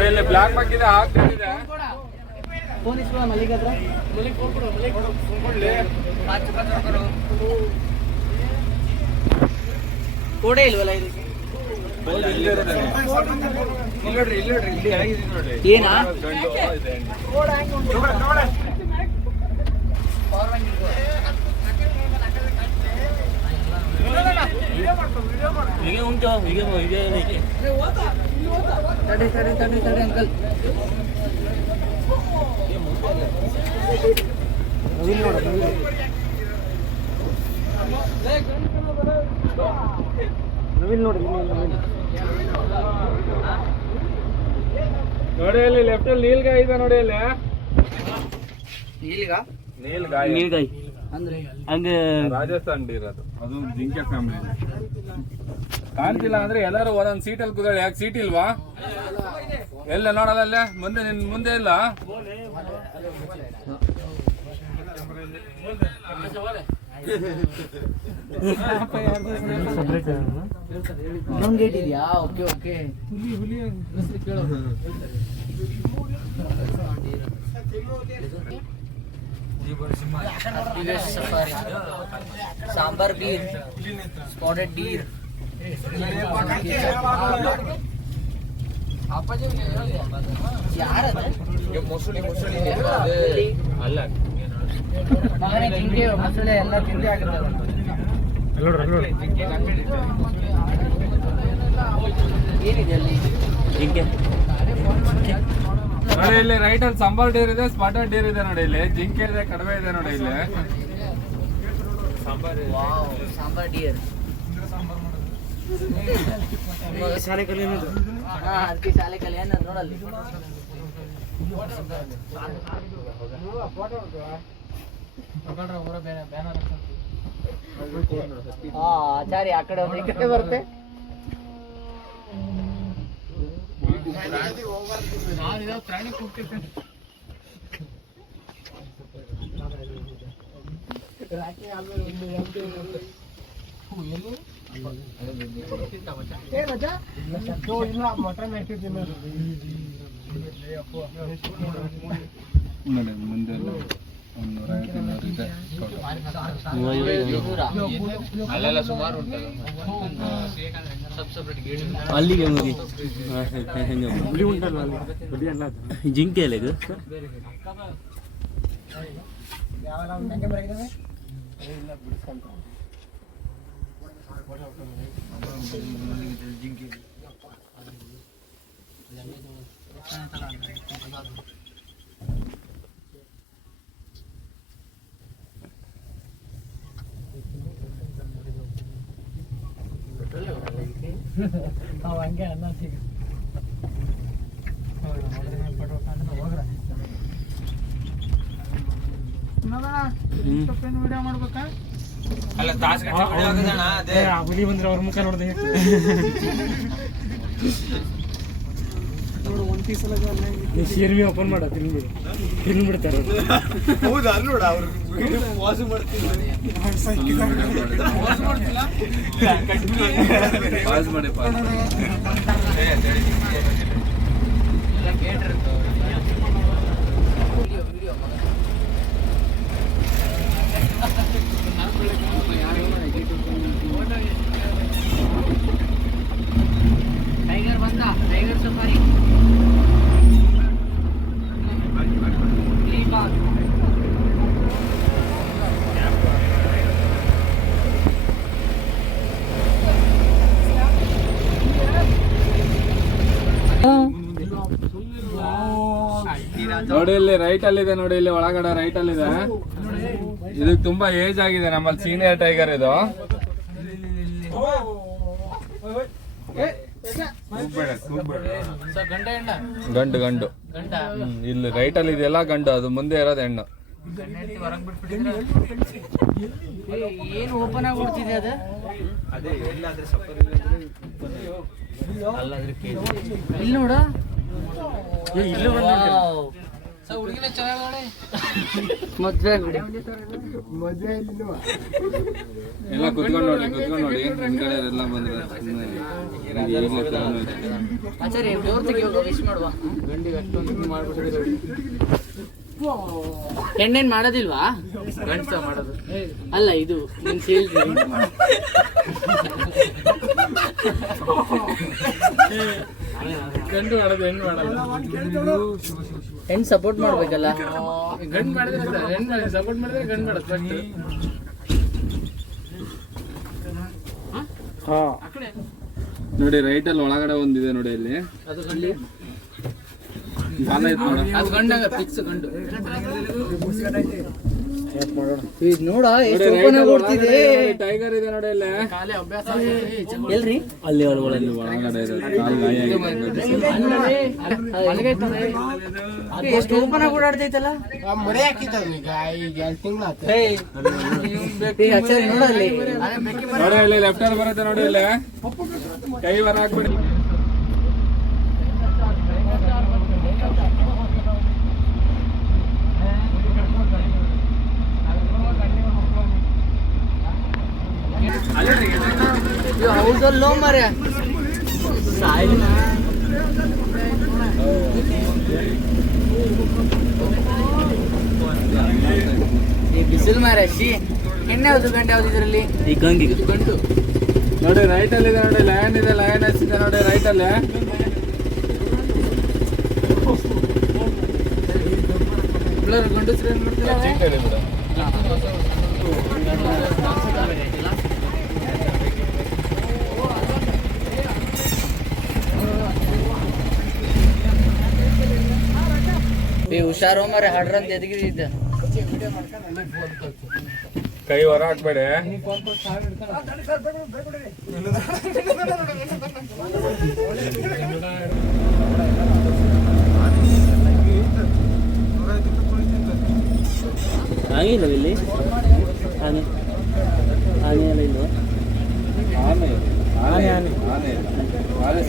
ಇಲ್ಲಿ ಬ್ಲಾಕ್ ಹಾಕಿದೆ ಆಗ್ತಿದೆ ಫೋನ್ ಇಸ್ಕೊಳ್ಳ ಮಲ್ಲಿಗೆ ಹತ್ರ ಕೋಡೆ ಇಲ್ವಲ್ಲ ಇದಕ್ಕೆ ಏನಾ ಹೀಗೆ ಉಂಟು ಹೀಗೆ ತಡಿ ಅಂಕಲ್ ನವೀನ್ ನೋಡಿ ನೋಡಿ ಇಲ್ಲಿ ಲೆಫ್ಟ್ ಅಲ್ಲಿ ನೀಲ್ಗಾಯಿ ಇದೆ ನೋಡಿ ಇಲ್ಲಿ ನೀಲ್ಗಾಯಿ ಅಂದ್ರೆ ಹಂಗೆ ರಾಜಸ್ಥಾನ್ ಡೀರ್ ಅದು ಜಿಂಕೆ ಫ್ಯಾಮಿಲಿ ಕಾಣ್ತಿಲ್ಲ ಅಂದ್ರೆ ಎಲ್ಲರೂ ಒಂದೊಂದ್ ಸೀಟಲ್ಲಿ ಕೂತಾಳೆ ಯಾಕೆ ಸೀಟ್ ಇಲ್ವಾ ಎಲ್ಲ ನೋಡಲ್ಲ ಮುಂದೆ ನಿನ್ ಮುಂದೆ ಇಲ್ಲ ಇನ್ನೊಂದು ಗೇಟ್ ಇದೆಯಾ ಓಕೆ ಓಕೆ ಕೇಳು safari sambar Deere spotted Deere ಅಲ್ಲ ಮಗನೇ ಜಿಂಕೆ ಮೊಸಳೆ ಎಲ್ಲ ತಿಂಡಿ ಆಗುತ್ತೆ ಏನಿದೆ ಅಲ್ಲಿ ಜಿಂಕೆ ನೋಡಿ ಇಲ್ಲಿ ರೈಟ್ ಅಲ್ಲಿ ಸಾಂಬಾರ್ ಡೀರ್ ಇದೆ ಸ್ಪಾಟೆಡ್ ಡೀರ್ ಇದೆ ನೋಡಿ ಇಲ್ಲಿ ಜಿಂಕೆ ಇದೆ ಕಡಿಮೆ ಇದೆ ನೋಡಿ ಇಲ್ಲಿ ಸಾಂಬಾರ್ ಡೀರ್ ಶಾಲೆ ಕಲಿ ಅದಕ್ಕೆ ಶಾಲೆ ಕಲಿ ಏನಾದ್ರು ನೋಡಲ್ಲಿ ಆಚಾರಿ ಆ ಕಡೆ ಈ ಕಡೆ ಬರುತ್ತೆ ನೋಡಿ ಮುಂದೆ ಅಲ್ಲೆಲ್ಲ ಸುಮಾರು ಉಂಟಲ್ಲ ಅಲ್ಲಿಗೆ ಮುಗಿ ಜಿಂಕೆ ಅಲ್ಲ ಇದು ಹಂಗೆ ಅನ್ನ ವಿಡಿಯೋ ಮಾಡ್ಬೇಕಾ ಅಲ್ಲ ಹುಲಿ ಬಂದ್ರೆ ಅವ್ರ ಮುಖ ನೋಡ್ದೆ ಶೇರ್ವಿ ಓಪನ್ ಮಾಡ ತಿನ್ಬಿಡ್ತಾರೆ ಹೌದಾ ನೋಡ ಅವ್ರು ವಾಸು ಮಾಡ್ತಿದ್ದಾರೆ ಟೈಗರ್ ಬಂದ ಟೈಗರ್ ಸಫಾರಿ ನೋಡಿ ಇಲ್ಲಿ ರೈಟ್ ಅಲ್ಲಿ ಇದೆ ನೋಡಿ ಇಲ್ಲಿ ಒಳಗಡೆ ರೈಟ್ ಅಲ್ಲಿ ಇದೆ ಇದಕ್ಕೆ ತುಂಬಾ ಏಜ್ ಆಗಿದೆ ನಮ್ಮಲ್ಲಿ ಸೀನಿಯರ್ ಟೈಗರ್ ಇದು ಗಂಡು ಗಂಡು ಇಲ್ಲಿ ರೈಟ್ ಅಲ್ಲಿ ಇದೆಲ್ಲ ಗಂಡು ಅದು ಮುಂದೆ ಇರೋದು ಹೆಣ್ಣು ಏನು ಓಪನ್ ಆಗಿ ಬಿಡ್ತಿದೆ ಅದು ಅದೇ ಎಲ್ಲಾದ್ರೆ ಇಲ್ಲಿ ನೋಡ ಮದ್ವೆ ಬಿಡಿ. ಎಲ್ಲ ಕುತ್ಕೊಂಡು ನೋಡಿ ಹಿಂದ್ಗಡೆ ಎಲ್ಲ ಬಂದ್ರೆ ಸುಮ್ನೆ ಈಗ್ಲೇ ತಗೊಂಡು ಹೋಯ್ತು. ಆಚಾರ್ಯ ಡೋರ್ ತೆಗಿಯೋಗ ವಿಶ್ ಮಾಡುವ. ಹೆಣ್ಣೇನ್ ಮಾಡೋದಿಲ್ವಾ? ಗಂಡ್ಸ ಮಾಡೋದು ಅಲ್ಲ, ಇದು ನೀನ್ ಸೇಲ್ರಿ. ಗಂಡು ಮಾಡೋದು ಹೆಣ್ಣು ಮಾಡಲ್ಲ. ಹೆಣ್ ಸಪೋರ್ಟ್ ಮಾಡ್ಬೇಕಲ್ಲ. ಗಂಡು ಮಾಡಿದ್ರೆ ಹೆಣ್ಣು ಸಪೋರ್ಟ್ ಮಾಡಿದ್ರೆ ಗಂಡು ಮಾಡೋದು ಫಸ್ಟ್. ನೋಡಿ ರೈಟ್ ಅಲ್ಲಿ ಒಳಗಡೆ ಒಂದಿದೆ ನೋಡಿ ಅಲ್ಲಿ, ಅದು ಗಂಡಿ, ಬಾಲ ಐತ್ ನೋಡ. ಅದು ಗಂಡಾಗ ಫಿಕ್ಸ್ ಗಂಡು. ಇದು ನೋಡ ಎಷ್ಟು ಓಪನ್ ಆಗಿ ಓಡ್ತಿದೆ. ಟೈಗರ್ ಇದೆ ನೋಡಿ ಅಲ್ಲಿ, ಎಲ್ರಿ ಅಲ್ಲಿ ಒಳಗಡೆ ಇದೆ, ಕಾಲ್ ಗಾಯ ಆಗಿದೆ. ಎಷ್ಟು ಓಪನ್ ಆಗಿ ಓಡಾಡ್ತೈತಲ್ಲ. ಆಚಾರ್ಯ ನೋಡಲ್ಲಿ ನೋಡಿ ಅಲ್ಲಿ ಲೆಫ್ಟ್ ಅಲ್ಲಿ ಬರುತ್ತೆ ನೋಡಿ ಇಲ್ಲಿ, ಕೈ ಬರ ಹಾಕ್ಬಿಡಿ. ಹೌದಲ್ಲೋ ಮರ್ಯ ಬಿಸಿಲು ಮಾರ ಶಿ. ಹೆಣ್ಣೆ ಯಾವ್ದು ಗಂಟೆ ಯಾವ್ದು ಇದರಲ್ಲಿ? ಈ ಗಂಗಿ ಗಂಟು ನೋಡಿ ರೈಟ್ ಅಲ್ಲಿ ಇದೆ ನೋಡಿ, ಲಯನ್ ಇದೆ, ಲಯನ್ ಇದೆ ನೋಡಿ ರೈಟ್ ಅಲ್ಲಿ. ಗಂಡಸ್ರು ಏನ್ ಮಾಡ್ತಾರೆ? ಹುಷಾರೋ ಮರ ಹಡ್ರಂತ ಎದಗಿದ್ದ. ಕೈ ಹೊರ ಹಾಕ್ಬೇಡಿ. ಆಗಿಲ್ಲ ಇಲ್ಲಿ ಆನೆ ಆನೆ ಎಲ್ಲ ಇಲ್ವಾ? ಆನೆ ಆನೆ ಆನೆ ಆನೆ ಆನೆ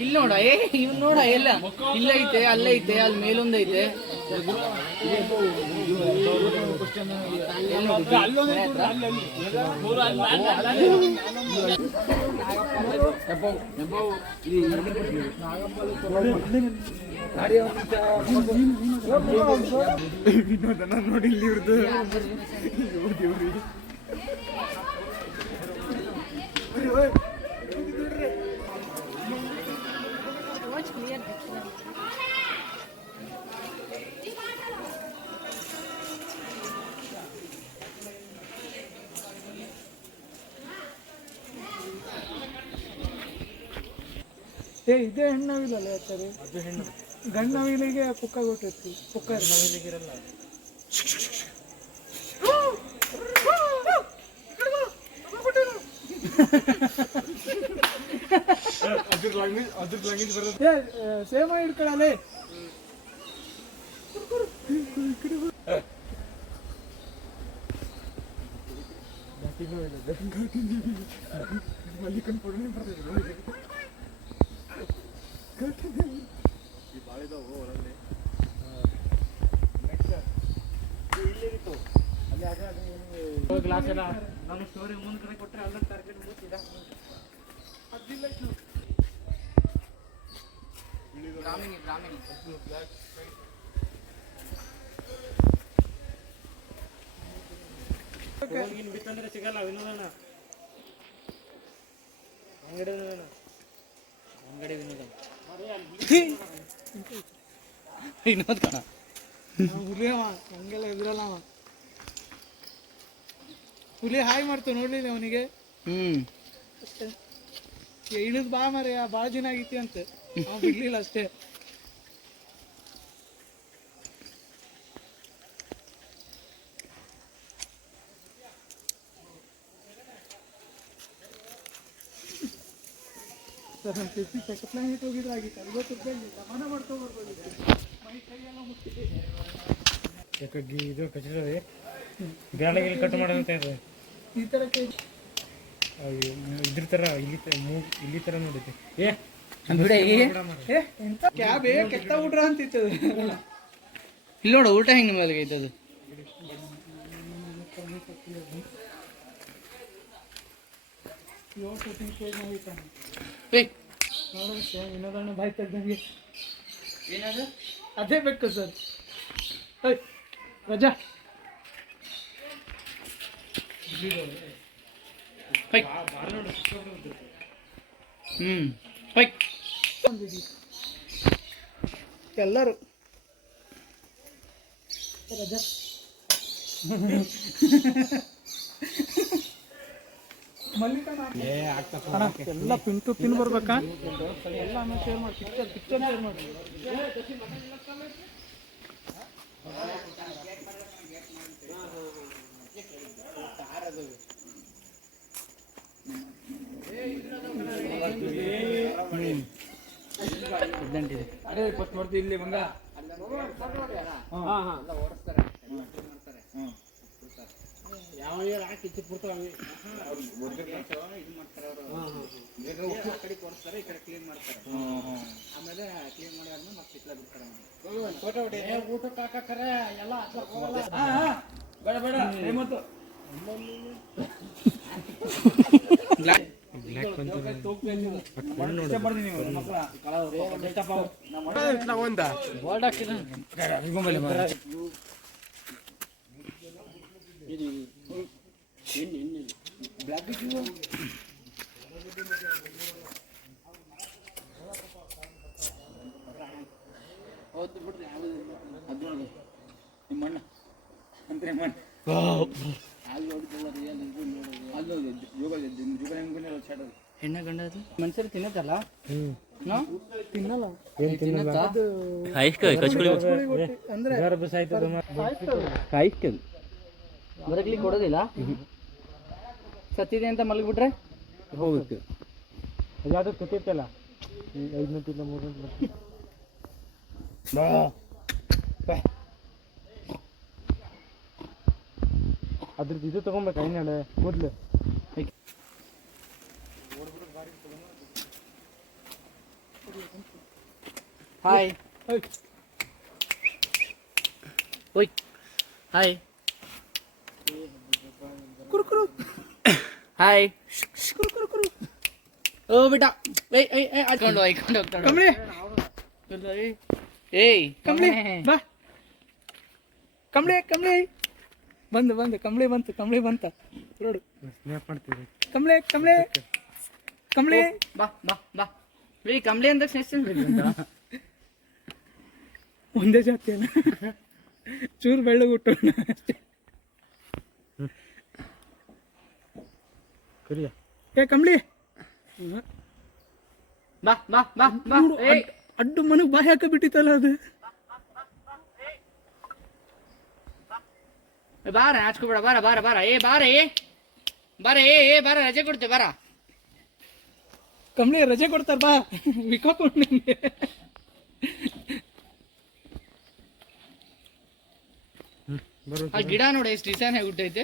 ಇಲ್ಲಿ ನೋಡ, ಇವ್ ನೋಡ, ಎಲ್ಲ ಇಲ್ಲ ಐತೆ, ಅಲ್ಲೈತೆ, ಅಲ್ಲಿ ಮೇಲೊಂದೈತೆ. ನೋಡಿ ಇಲ್ಲಿ ಇವ್ರದ್ದು ಇದೇ ಹೆಣ್ಣಾವಿಲಲ್ಲ ಹೇಳ್ತಾರೆ. ಗಂಡಾವಿಲಿಗೆ ಪುಕ್ಕ ಕೊಟ್ಟಿರ್ತಿ, ಪುಕ್ಕ ನವಿಲಿಗಿರಲ್ಲ. ಸೇಮ ಹಿಡ್ಕೊಳ್ಳಲೆ. ಗ್ಲಾಸ್ ಎಲ್ಲ ನಾನು ಸ್ಟೋರಿ ಮುಂದ್ ಕಡೆ ಕೊಟ್ಟರೆ ಅಲ್ಲ ಟಾರ್ಗೆಟ್ ಮುಚ್ಚಿದ. ಬಿತ್ತಂದ್ರೆ ಸಿಗಲ್ಲ. ವಿನೋದಣ್ಣ ಅಂಗಡಿ ವಿನೋದ ವಿನೋದ್ ಕಣ, ಹುಲಿ ಅವ, ಹಂಗೆಲ್ಲ ಎದುರಲ್ಲ ಅವ. ಹುಲಿ ಹಾಯ್ ಮಾಡ್ತು ನೋಡ್ಲಿಲ್ಲ ಅವನಿಗೆ. ಇಳಿದ್ ಬಾ ಮರೆ, ಭಾಳ ದಿನ ಆಗೈತಿ ಅಂತ ಅವ ಬಿಡ್ಲಿಲ್ಲ ಅಷ್ಟೇ. ಸರ್ ನಮ್ಮ ಕಿರ್ತಿ ಸೆಕೆಂಡ್ ಹೋಗಿದ್ರೆ ಆಗಿತ್ತು 50 ರೂಪಾಯಿ ಮನ ಮಾಡ್ಕೊಂಡ್ಬರ್ಬೋದಿತ್ತು ಮೈ ಕೈಯೆಲ್ಲ ಮುಟ್ಟಿದೆ ಇದು ಕಚ್ಚಿರೋದು ಬ್ಯಾಳಿಗೆ ಕಟ್ ಮಾಡೋದಂತ ಇದೆ ಈ ಥರ ಕೈ ಇದ್ರ ಥರ ಇಲ್ಲಿ ಥರ ನೋಡುತ್ತೆ ಏ ಎಂತ ಕ್ಯಾಬೇ ಕೆತ್ತ ಊಟ್ರ ಅಂತಿತ್ತು ಇಲ್ಲಿ ನೋಡು ಊಟ ಹೆಂಗೆ ನಿಮ್ಮಲ್ಲಿಗೆ ಐತದು ಇನ್ನೊಂದಣ್ಣ ಬಾಯ್ ತೆಗ್ದಂಗೆ ಏನದು ಅದೇ ಬೇಕು ಸರ್ ರಜಾ ಎಲ್ಲರೂ ರಜಾ ಎಲ್ಲ ಪಿನ್ ಟು ಪಿನ್ ಬರ್ಬೇಕಾ ಎಲ್ಲ ಆಮೇಲೆ ಶೇರ್ ಮಾಡಿ ಪಿಕ್ಚರ್ ಶೇರ್ ಮಾಡಿ ಅದೇ ಫಸ್ಟ್ ನೋಡ್ತೀವಿ ಇಲ್ಲಿ ಬಂದ ಯಾವ ಹಾಕಿ ಚಿಕ್ಕ ಊಟಕ್ಕೆ ಹಾಕರೆ ಎಲ್ಲ ಬೇಡ ಬೇಡ ಮತ್ತು ಹೆಣ್ಣ ಗಂಡ ಅದು ಮನುಷ್ಯರು ತಿನ್ನತ್ತಲ್ಲ ತಿನ್ನಲ್ಲ ಅಂದ್ರೆ ಬರಕ್ಲಿಕ್ಕೆ ಕೊಡೋದಿಲ್ಲ ಸತ್ತಿದೆ ಅಂತ ಮಲಗಿಬಿಟ್ರೆ ಹೋಗುತ್ತೆ ಯಾವ್ದು ಗೊತ್ತಿತ್ತಲ್ಲ 5 ಮಿನಿಟ್ ಇಲ್ಲ 3 ಮಿನಿಟ್ ಅದ್ರದ್ದು ಇದು ತಗೊಂಬೇಕು ಐನಾಳೆ ಮೊದಲು ಹಾಯ್ ಓಯ್ ಹಾಯ್ ಕುರುಕುರು ಹಾಯ್ ಕುರುಕುರು ಓ ಬೇಟಾ ಐಕೊಂಡು ಹೋಗ್ತಾಳೆ ಕಮಲಿ ಏಯ್ ಕಮಲಿ ಬಾ ಕಮಲಿ ಕಮಲಿ ಬಂದು ಕಮಲಿ ಬಂತ ನೋಡು ಸ್ನ್ಯಾಪ್ ಮಾಡ್ತೀವಿ ಕಮಲಿ ಕಮಲಿ ಕಮಲಿ ಬಾ ಬಾ ಬಾ ಏಯ್ ಕಮಲಿ ಅಂತ ಒಂದೇ ಜಾತಿ ಅಲ್ಲ ಚೂರು ಬೆಳ್ಳಗುಟ್ಟು ಅಷ್ಟೇ ಕರಿಯ ಏ ಕಮಲಿ ಬಾ ಬಾ ಬಾ ಬಾ ಏಯ್ ಅಡ್ಡು ಮನಗ್ ಬಾಯಿ ಹಾಕ ಬಿಟ್ಟಿತ್ತಲ್ಲ ಅದು ಬಾರ ನಾಚ್ಕೋಬೇಡ ಬಾರ ಬಾರ ಬಾರ ಏ ಬಾರ ಬಾರ ರಜೆ ಕೊಡ್ತೇವೆ ಬಾರ ಕಮಲಿ ರಜೆ ಕೊಡ್ತಾರ ಬಾ ವಿಕಾಕೊಂಡು ನಿಂಗೆ ಆ ಗಿಡ ನೋಡಿ ಎಷ್ಟು ಡಿಸೈನ್ ಆಗಿ ಹುಟ್ಟೈತೆ